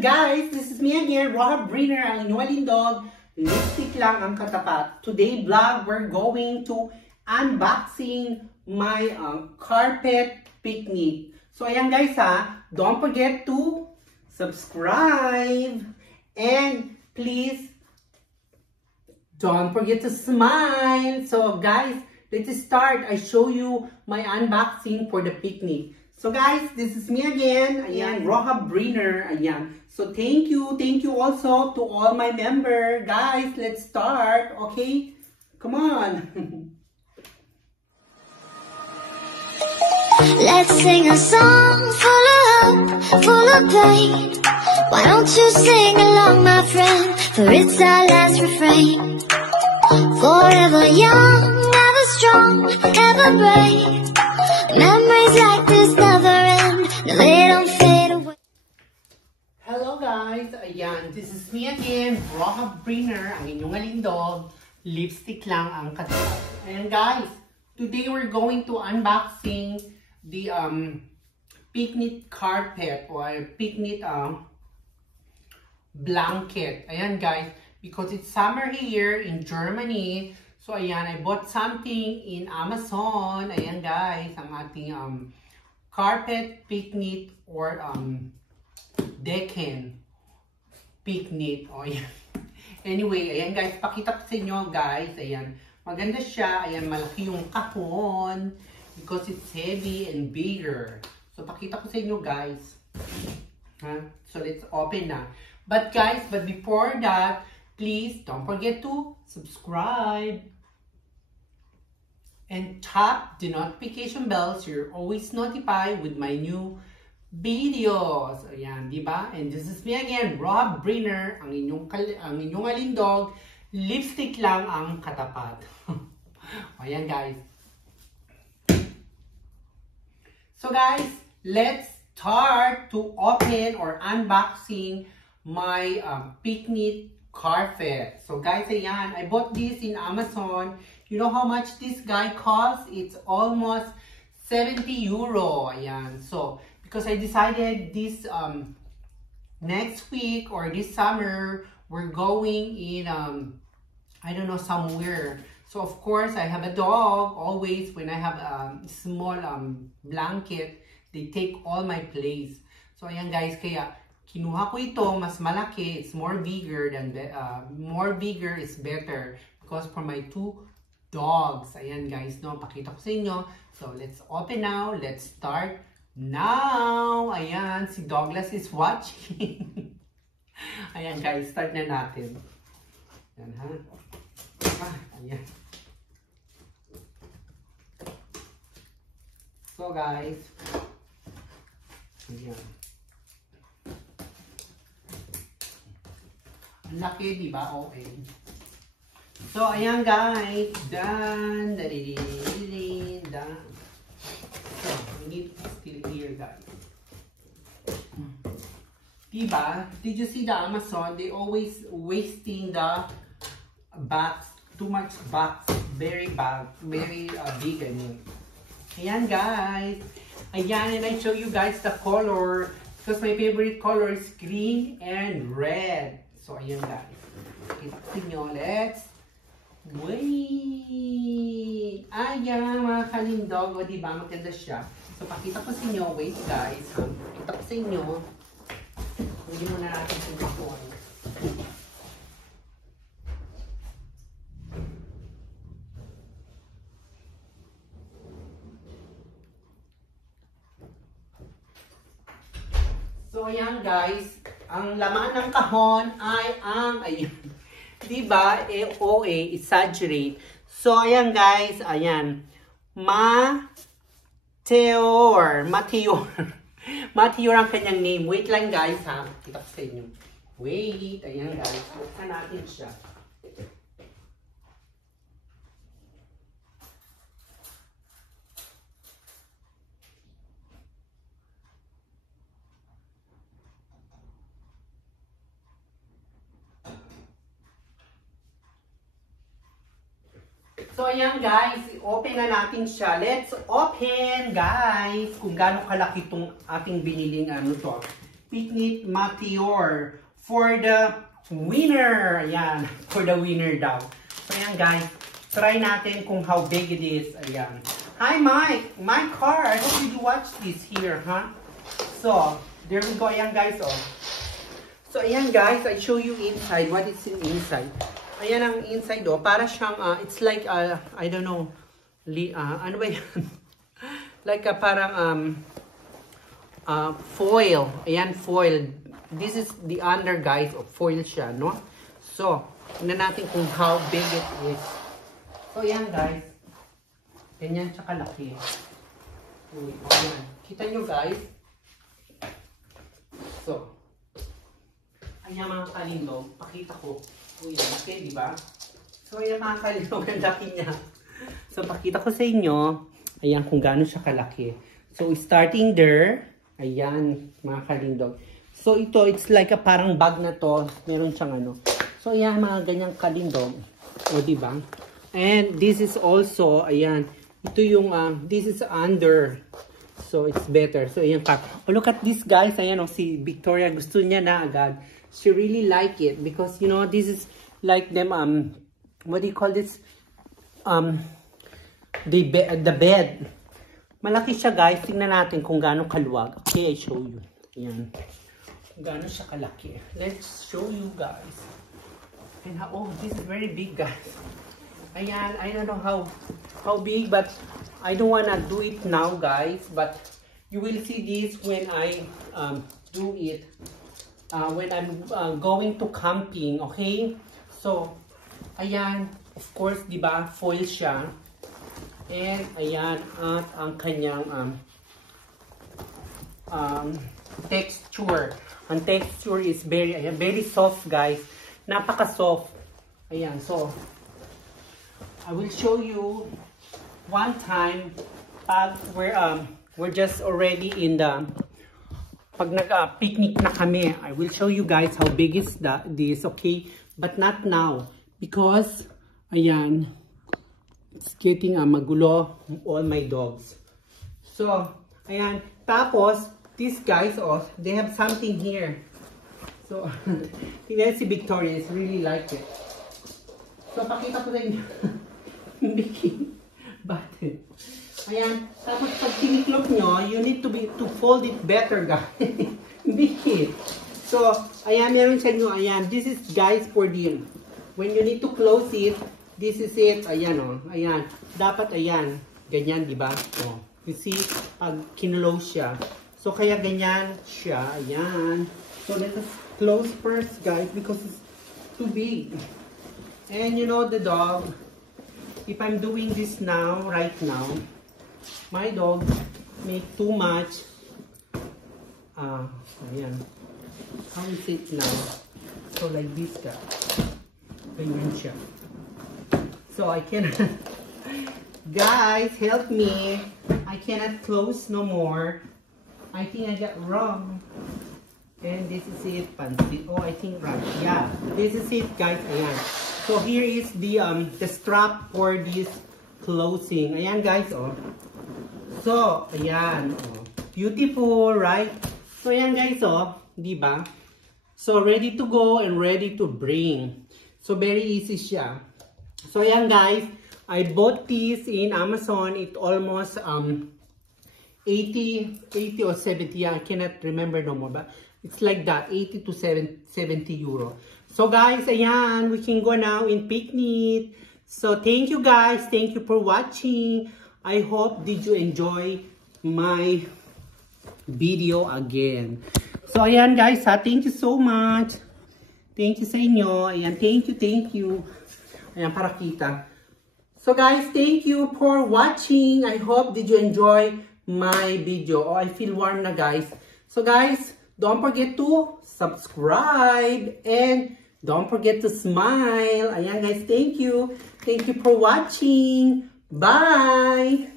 ayan guys, this is me again, Rob Briner, ang inyong alindog. Lipstick lang ang katapat. Today vlog, we're going to unboxing my carpet picnic. So ayan guys ha, don't forget to subscribe and please don't forget to smile. So guys, let's start. I show you my unboxing for the picnic. So guys, this is me again. Ayan, Rob Briner. Ayan. So thank you also to all my members. Guys, let's start. Okay? Come on. Let's sing a song full of hope, full of pain. Why don't you sing along, my friend? For it's our last refrain. Forever young, ever strong, ever brave. Memories like this never end. No, they don't fade away. Hello guys. Ayan, this is me again, Rob Briner, ang inyong alindog. Lipstick lang ang katapat. Ayan guys, today we're going to unboxing the picnic carpet or picnic blanket. Ayan guys, because it's summer here in Germany. So ayan, I bought something in Amazon. Ayan guys, ang ating carpet picnic or decken picnic. Oh, ayan. Anyway, ayan guys, pakita ko sa inyo guys. Ayan, maganda siya. Ayan, malaki yung kahon because it's heavy and bigger. So pakita ko sa inyo guys. So let's open na. But guys, before that, please don't forget to subscribe and tap the notification bell so you're always notified with my new videos. Ayan, di ba? And this is me again, Rob Briner, ang inyong alindog. Lipstick lang ang katapat. Ayan guys. So guys, let's start to open or unboxing my picnic carpet. So guys, ayan, I bought this in Amazon. You know how much this guy costs? It's almost 70 euro. Ayan. So, because I decided this next week or this summer, we're going in, I don't know, somewhere. So, of course, I have a dog. Always, when I have a small blanket, they take all my place. So, ayan guys, kaya kinuha ko ito, mas malaki, it's more bigger than, more bigger is better because for my two dogs. Ayan guys, no, pakita ko sa inyo. So, let's open now, let's start now. Ayan, si Douglas is watching. Ayan guys, start na natin. Ayan ha. Ayan. So guys, ayan. Ang laki, di ba? Okay. So, ayan guys. Done. Done. So, we need still here guys. Diba? Did you see the Amazon? They always wasting the box. Too much box. Very big. Ayan guys. Ayan, and I show you guys the color. Because my favorite color is green and red. So, ayan guys. Kita nyo, let's wait. Ayan, mga kalindog. O, diba? Maganda siya. So, pakita ko sa inyo. Wait guys. Pakita ko sa inyo. Hindi muna natin sa bakon. So, ayan guys, ang laman ng kahon ay ang, ayan, diba, OA, exaggerate. So, ayan guys, ayan, Mateor ang kanyang name. Wait lang guys ha, kita ko sa inyo. Wait, ayan guys, buksan natin siya. So, ayan guys, open na natin siya. Let's open guys! Kung gaano kalaki itong ating biniling ano to. Picnic Meteor for the winner. Ayan, for the winner daw. So ayan guys, try natin kung how big it is. Ayan. Hi Mike, my car. I hope you watch this here, huh? So, there we go. Ayan guys, oh. So ayan guys, I show you inside, what is inside. Ayan ang inside, oh. Para siyang, it's like, I don't know, ano ba yan? Like parang, foil. Ayan, foil. This is the under, guys, of foil siya, no? So, tingnan natin kung how big it is. So, ayan, guys. Ganyan siya kalaki. Ayan. Kita nyo, guys. So, ayan mga kalindong. Pakita ko. Uy, laki, di ba? So, ayan mga kalindong. Ang laki niya. So, pakita ko sa inyo. Ayan kung gaano siya kalaki. So, starting there. Ayan, mga kalindong. So, ito, it's like a parang bag na to. Meron siyang ano. So, ayan, mga ganyang kalindong. O, diba? And, this is also, ayan, ito yung, this is under. So, it's better. So, ayan pa. Oh, look at this, guys. Ayan, oh, si Victoria, gusto niya na agad. She really like it. Because, you know, this is like them, what do you call this? The bed. Malaki siya, guys. Tingnan natin kung gaano kaluwag. Okay, I show you. Ayan. Kung gaano siya kalaki. Let's show you, guys. And oh, this is very big, guys. Ayan, I don't know how big, but I don't wanna do it now, guys. But you will see this when I do it. When I'm going to camping, okay? So, ayan. Of course, diba, foil siya. And, ayan, at ang kanyang texture. Ang texture is very soft, guys. Napaka-soft. Ayan, so, I will show you one time pag we're just already in the, pag nag-picnic na kami, I will show you guys how big is this, okay? But not now, because, ayan, it's getting magulo all my dogs. So, ayan. Tapos, these guys, oh, they have something here. So, tingnan si Victoria is really like it. So, pakita ko sa inyo. Biki. Button. Ayan. Tapos, pag tiniklop nyo, you need to fold it better, guys. Biki. So, ayan, meron sa inyo. Ayan. This is, guys, for the, when you need to close it, this is it. Ayan, oh. Ayan. Dapat, ayan. Ganyan, di ba? Oh. You see, pag kinlose siya. So, kaya ganyan siya. Ayan. So, let us close first, guys, because it's too big. And, you know, the dog, if I'm doing this now, right now, my dog make too much. Ayan. How is it now? So, like this, guys. Ganyan siya. So I cannot, guys, help me. I cannot close no more. I think I got wrong. And this is it, pansit. Oh, I think right. Yeah, this is it, guys. Ayan. So here is the strap for this closing. Ayan, guys. Oh. So ayan. Oh. Beautiful, right? So ayan, guys. Oh, diba? So ready to go and ready to bring. So very easy siya. So, ayan guys, I bought this in Amazon. It almost 80 or 70. Yeah, I cannot remember no more, but it's like that, 80 to 70 euro. So guys, ayan, we can go now in picnic. So thank you guys. Thank you for watching. I hope did you enjoy my video again. So ayan guys, thank you so much. Thank you sa inyo. Ayan, thank you. Ayan, para kita. So guys, thank you for watching. I hope did you enjoy my video. Oh, I feel warm na guys. So guys, don't forget to subscribe and don't forget to smile. Ayan guys, thank you. Thank you for watching. Bye.